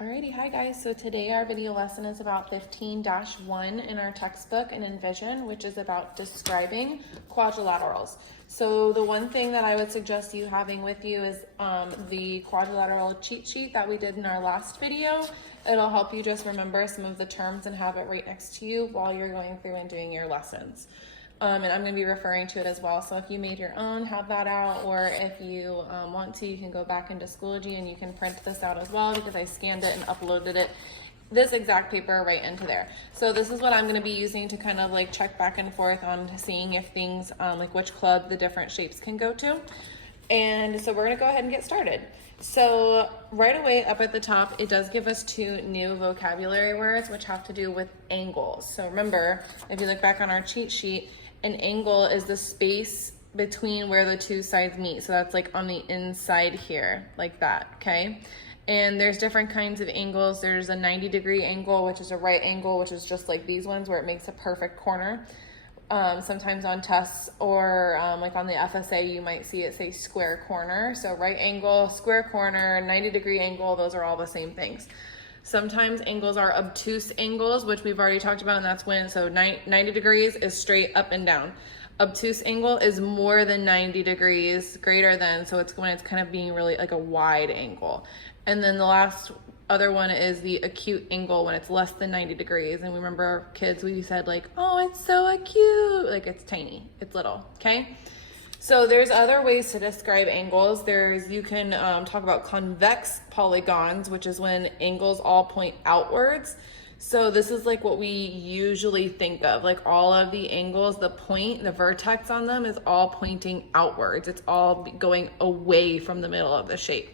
Alrighty, hi guys. So today our video lesson is about 15-1 in our textbook and Envision, which is about describing quadrilaterals. So the one thing that I would suggest you having with you is the quadrilateral cheat sheet that we did in our last video. It'll help you just remember some of the terms and have it right next to you while you're going through and doing your lessons. And I'm going to be referring to it as well. So if you made your own, have that out, or if you want to, you can go back into Schoology and you can print this out as well, because I scanned it and uploaded it, this exact paper, right into there. So this is what I'm going to be using to kind of like check back and forth on seeing if things, like which club the different shapes can go to. And so we're going to go ahead and get started. So right away up at the top, it does give us two new vocabulary words which have to do with angles. So remember, if you look back on our cheat sheet, an angle is the space between where the two sides meet. So that's like on the inside here, like that, okay? And there's different kinds of angles. There's a 90-degree angle, which is a right angle, which is just like these ones where it makes a perfect corner. Sometimes on tests or like on the FSA, you might see it say square corner. So right angle, square corner, 90-degree angle, those are all the same things. Sometimes angles are obtuse angles, which we've already talked about, and that's when, so 90 degrees is straight up and down. Obtuse angle is more than 90 degrees, greater than, so it's when it's kind of being really like a wide angle. And then the last other one is the acute angle, when it's less than 90 degrees. And we remember kids, we said like, oh, it's so acute, like it's tiny, it's little, okay? So there's other ways to describe angles. You can talk about convex polygons, which is when angles all point outwards. So this is like what we usually think of, like all of the angles, the vertex on them is all pointing outwards. It's all going away from the middle of the shape.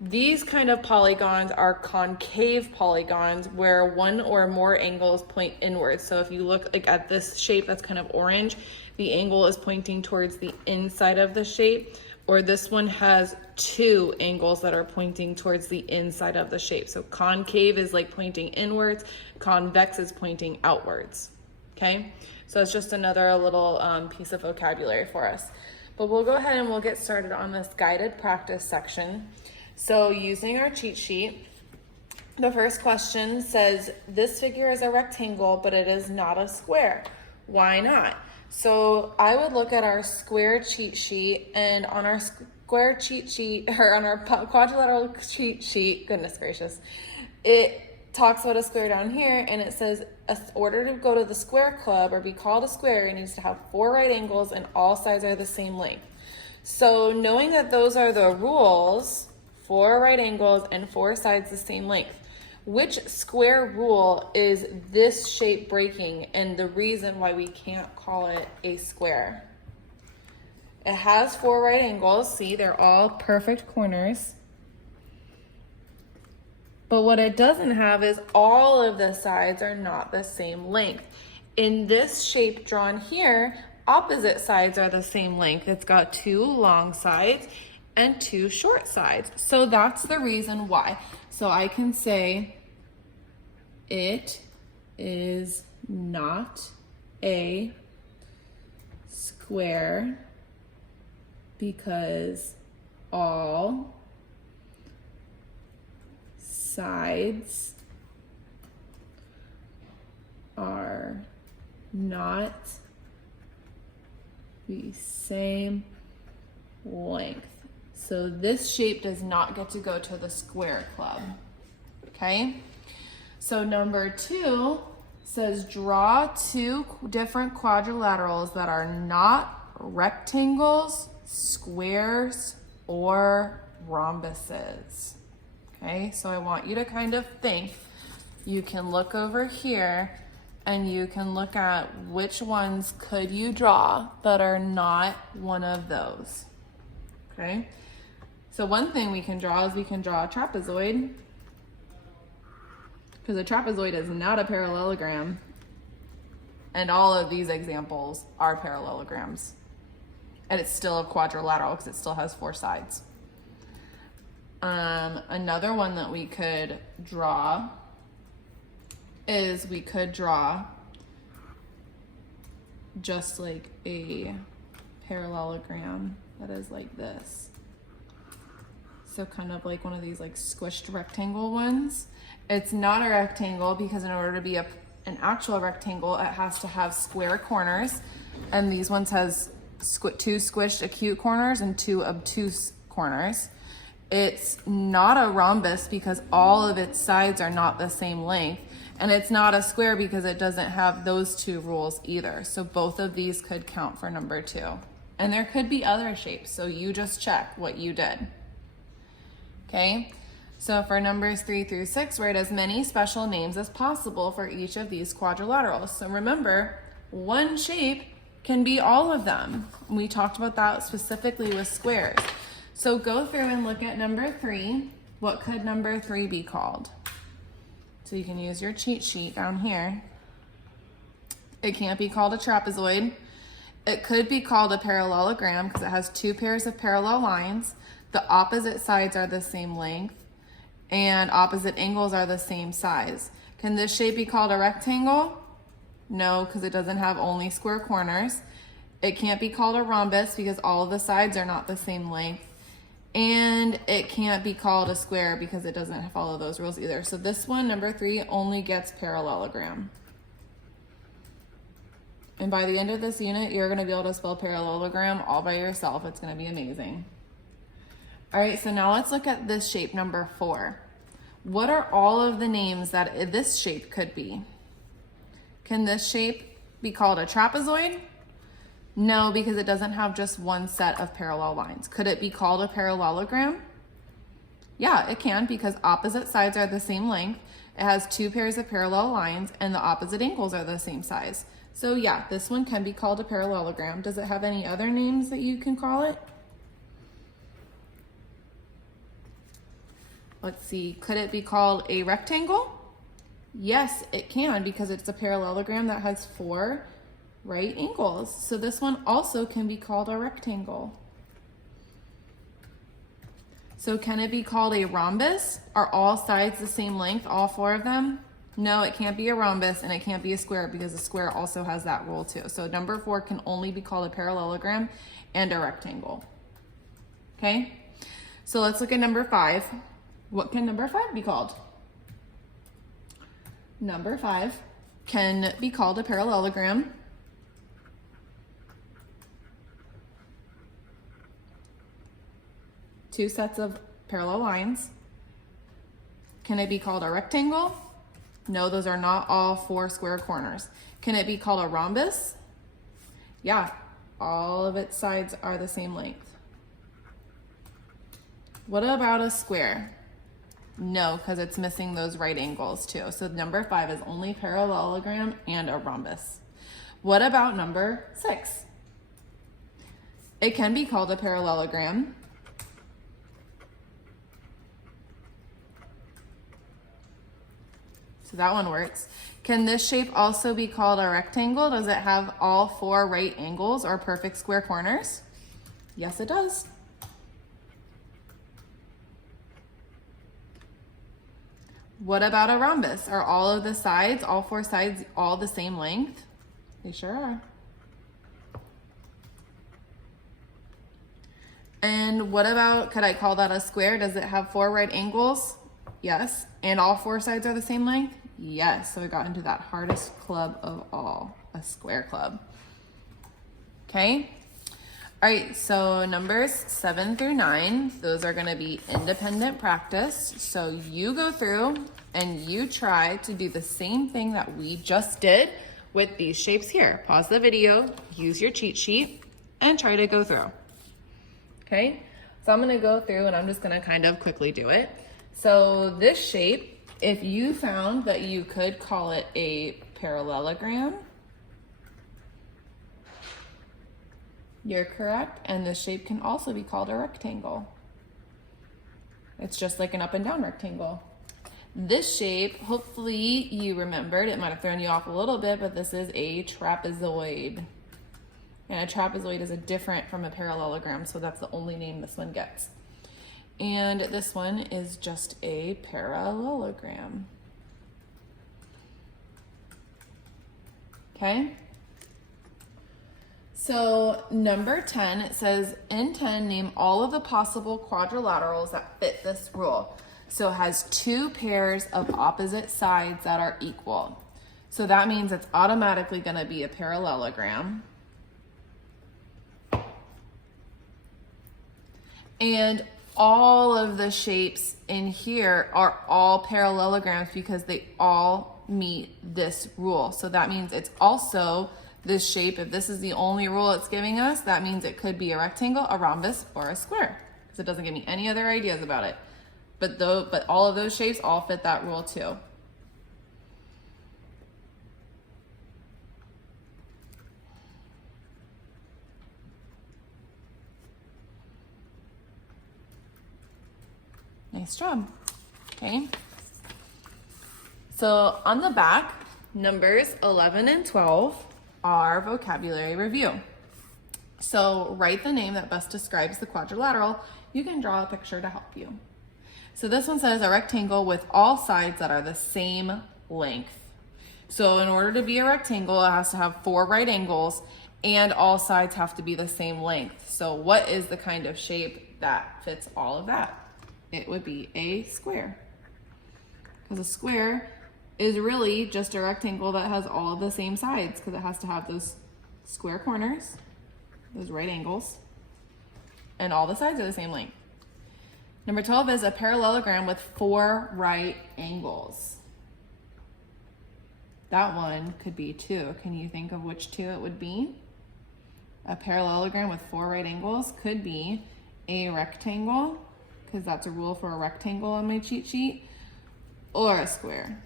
These kind of polygons are concave polygons, where one or more angles point inwards. So if you look like at this shape that's kind of orange, the angle is pointing towards the inside of the shape, or this one has two angles that are pointing towards the inside of the shape. So concave is like pointing inwards, convex is pointing outwards, okay? So it's just another little piece of vocabulary for us. But we'll go ahead and we'll get started on this guided practice section. So using our cheat sheet, the first question says, this figure is a rectangle, but it is not a square. Why not? So I would look at our square cheat sheet, and on our square cheat sheet, or on our quadrilateral cheat sheet, goodness gracious, it talks about a square down here, and it says, in order to go to the square club or be called a square, it needs to have 4 right angles and all sides are the same length. So knowing that those are the rules, 4 right angles and 4 sides the same length, which square rule is this shape breaking, and the reason why we can't call it a square? It has 4 right angles. See, they're all perfect corners. But what it doesn't have is all of the sides are not the same length. In this shape drawn here, opposite sides are the same length. It's got 2 long sides and 2 short sides. So that's the reason why. So I can say it is not a square because all sides are not the same length. So this shape does not get to go to the square club, okay? So number 2 says, draw 2 different quadrilaterals that are not rectangles, squares, or rhombuses. Okay, so I want you to kind of think. You can look over here and you can look at which ones could you draw that are not one of those, okay? So one thing we can draw is we can draw a trapezoid, because a trapezoid is not a parallelogram, and all of these examples are parallelograms. And it's still a quadrilateral because it still has 4 sides. Another one that we could draw is we could draw just like a parallelogram that is like this. So kind of like one of these like squished rectangle ones. It's not a rectangle because in order to be an actual rectangle, it has to have square corners. And these ones has two squished acute corners and two obtuse corners. It's not a rhombus because all of its sides are not the same length. And it's not a square because it doesn't have those two rules either. So both of these could count for number 2. And there could be other shapes, so you just check what you did. Okay, so for numbers 3 through 6, write as many special names as possible for each of these quadrilaterals. So remember, one shape can be all of them. We talked about that specifically with squares. So go through and look at number 3. What could number 3 be called? So you can use your cheat sheet down here. It can't be called a trapezoid. It could be called a parallelogram because it has 2 pairs of parallel lines. The opposite sides are the same length and opposite angles are the same size. Can this shape be called a rectangle? No, because it doesn't have only square corners. It can't be called a rhombus because all of the sides are not the same length. And it can't be called a square because it doesn't follow those rules either. So this one, number 3, only gets parallelogram. And by the end of this unit, you're going to be able to spell parallelogram all by yourself. It's going to be amazing. All right, so now let's look at this shape, number 4. What are all of the names that this shape could be? Can this shape be called a trapezoid? No, because it doesn't have just one set of parallel lines. Could it be called a parallelogram? Yeah, it can because opposite sides are the same length. It has 2 pairs of parallel lines and the opposite angles are the same size. So yeah, this one can be called a parallelogram. Does it have any other names that you can call it? Let's see, could it be called a rectangle? Yes, it can because it's a parallelogram that has 4 right angles. So this one also can be called a rectangle. So can it be called a rhombus? Are all sides the same length, all 4 of them? No, it can't be a rhombus and it can't be a square because a square also has that rule too. So number 4 can only be called a parallelogram and a rectangle. Okay, so let's look at number 5. What can number 5 be called? Number 5 can be called a parallelogram. Two sets of parallel lines. Can it be called a rectangle? No, those are not all 4 square corners. Can it be called a rhombus? Yeah, all of its sides are the same length. What about a square? No, because it's missing those right angles too. So number 5 is only parallelogram and a rhombus. What about number 6? It can be called a parallelogram. So that one works. Can this shape also be called a rectangle? Does it have all 4 right angles or perfect square corners? Yes, it does. What about a rhombus? Are all of the sides, all 4 sides, all the same length? They sure are. And what about, could I call that a square? Does it have 4 right angles? Yes. And all 4 sides are the same length? Yes. So we got into that hardest club of all, a square club. Okay. All right, so numbers 7 through 9, those are gonna be independent practice. So you go through and you try to do the same thing that we just did with these shapes here. Pause the video, use your cheat sheet, and try to go through. Okay, so I'm gonna go through and I'm just gonna kind of quickly do it. So this shape, if you found that you could call it a parallelogram, you're correct, and this shape can also be called a rectangle. It's just like an up and down rectangle. This shape, hopefully you remembered, it might have thrown you off a little bit, but this is a trapezoid. And a trapezoid is different from a parallelogram, so that's the only name this one gets. And this one is just a parallelogram. Okay? So number 10, it says, in 10, name all of the possible quadrilaterals that fit this rule. So it has two pairs of opposite sides that are equal. So that means it's automatically going to be a parallelogram. And all of the shapes in here are all parallelograms because they all meet this rule. So that means it's also this shape. If this is the only rule it's giving us, that means it could be a rectangle, a rhombus, or a square, because it doesn't give me any other ideas about it. But all of those shapes all fit that rule too. Nice job. Okay. So on the back, numbers 11 and 12 are vocabulary review. So write the name that best describes the quadrilateral. You can draw a picture to help you. So this one says a rectangle with all sides that are the same length. So in order to be a rectangle, it has to have 4 right angles and all sides have to be the same length. So what is the kind of shape that fits all of that? It would be a square. Because a square is really just a rectangle that has all the same sides, because it has to have those square corners, those right angles, and all the sides are the same length. Number 12 is a parallelogram with 4 right angles. That one could be 2. Can you think of which 2 it would be? A parallelogram with 4 right angles could be a rectangle, because that's a rule for a rectangle on my cheat sheet, or a square.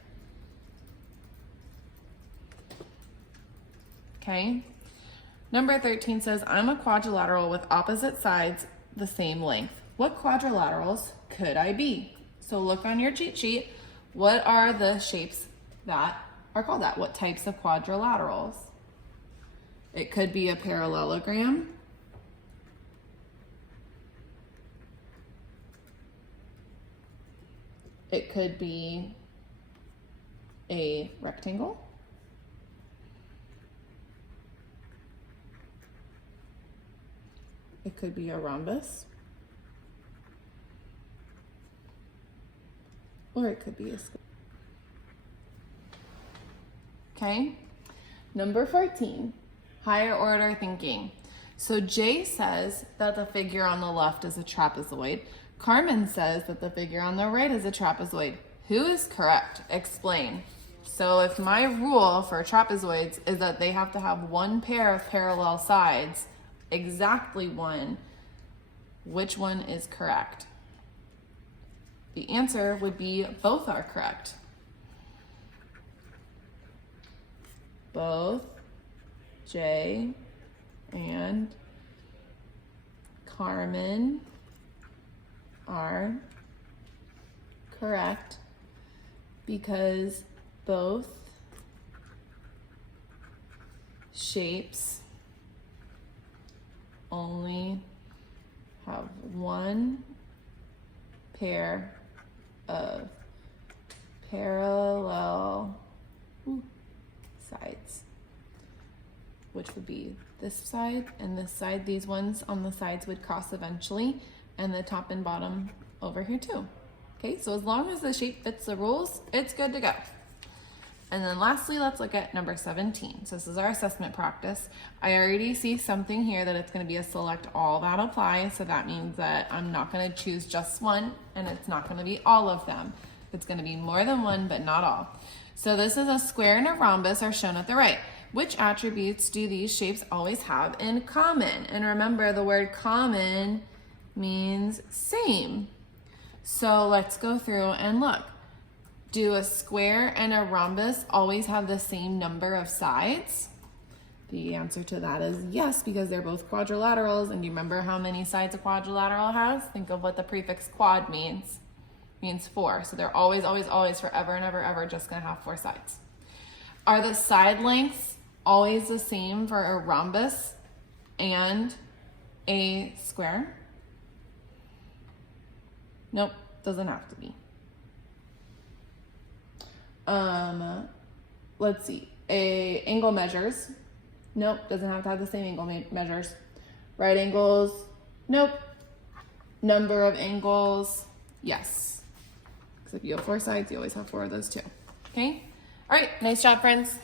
Okay. Number 13 says, I'm a quadrilateral with opposite sides the same length. What quadrilaterals could I be? So look on your cheat sheet. What are the shapes that are called that? What types of quadrilaterals? It could be a parallelogram. It could be a rectangle. It could be a rhombus. Or it could be a square. Okay. Number 14, higher order thinking. So Jay says that the figure on the left is a trapezoid. Carmen says that the figure on the right is a trapezoid. Who is correct? Explain. So if my rule for trapezoids is that they have to have one pair of parallel sides, exactly one, which one is correct? The answer would be both are correct. Both Jay and Carmen are correct because both shapes only have one pair of parallel sides, which would be this side and this side. These ones on the sides would cross eventually, and the top and bottom over here too. Okay, so as long as the shape fits the rules, it's good to go. And then lastly, let's look at number 17. So this is our assessment practice. I already see something here that it's going to be a select all that apply. So that means that I'm not going to choose just one, and it's not going to be all of them. It's going to be more than one, but not all. So this is a square and a rhombus are shown at the right. Which attributes do these shapes always have in common? And remember, the word common means same. So let's go through and look. Do a square and a rhombus always have the same number of sides? The answer to that is yes, because they're both quadrilaterals. And do you remember how many sides a quadrilateral has? Think of what the prefix quad means. It means 4. So they're always, always, always, forever and ever, ever just gonna have 4 sides. Are the side lengths always the same for a rhombus and a square? Nope, doesn't have to be. Let's see, angle measures Nope, doesn't have to have the same angle measures. Right angles, nope. Number of angles, yes. Because if you have 4 sides, you always have 4 of those too. Okay? All right, nice job, friends.